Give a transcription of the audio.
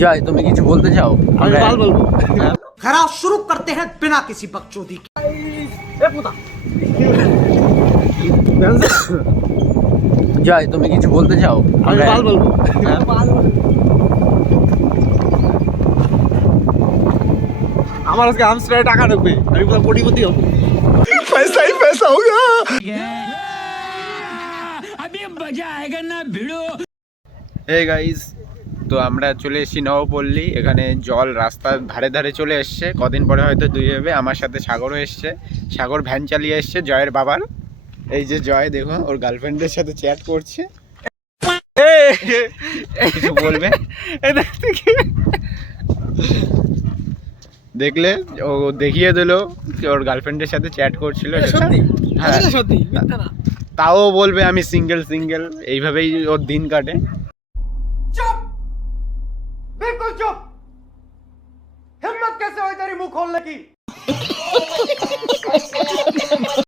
জয়, তুমি কিছু বলতে চাও? আমি বাল বলবো। खराब शुरू करते हैं बिना किसी बकचोदी के। জয়, তুমি কিছু বলতে চাও? আমি বাল বলবো। আমার আজকে হামস্টারে টাকা ঢুকবে, আমি পুরো কোটিপতি হবো। पैसा ही पैसा होगा। হে গাইস, তো আমরা চলে এসেছি নবপল্লী। এখানে জল রাস্তার ধারে ধারে চলে এসছে। কদিন পরে হয়তো দুই হবে। আমার সাথে সাগরও এসছে। সাগর ভ্যান চালিয়ে এসছে জয়ের বাবার। এই যে জয়, দেখো ওর গার্লফ্রেন্ডের সাথে চ্যাট করছে। কিছু বলবে? দেখলে ও দেখিয়ে দিল ওর গার্লফ্রেন্ডের সাথে চ্যাট করছিল। হ্যাঁ, সত্যি মিথ্যা না। তাও বলবে আমি সিঙ্গেল সিঙ্গেল। এইভাবেই ওর দিন কাটে। चुप, बिल्कुल चुप। हिम्मत कैसे हुई तेरी मुंह खोलने की?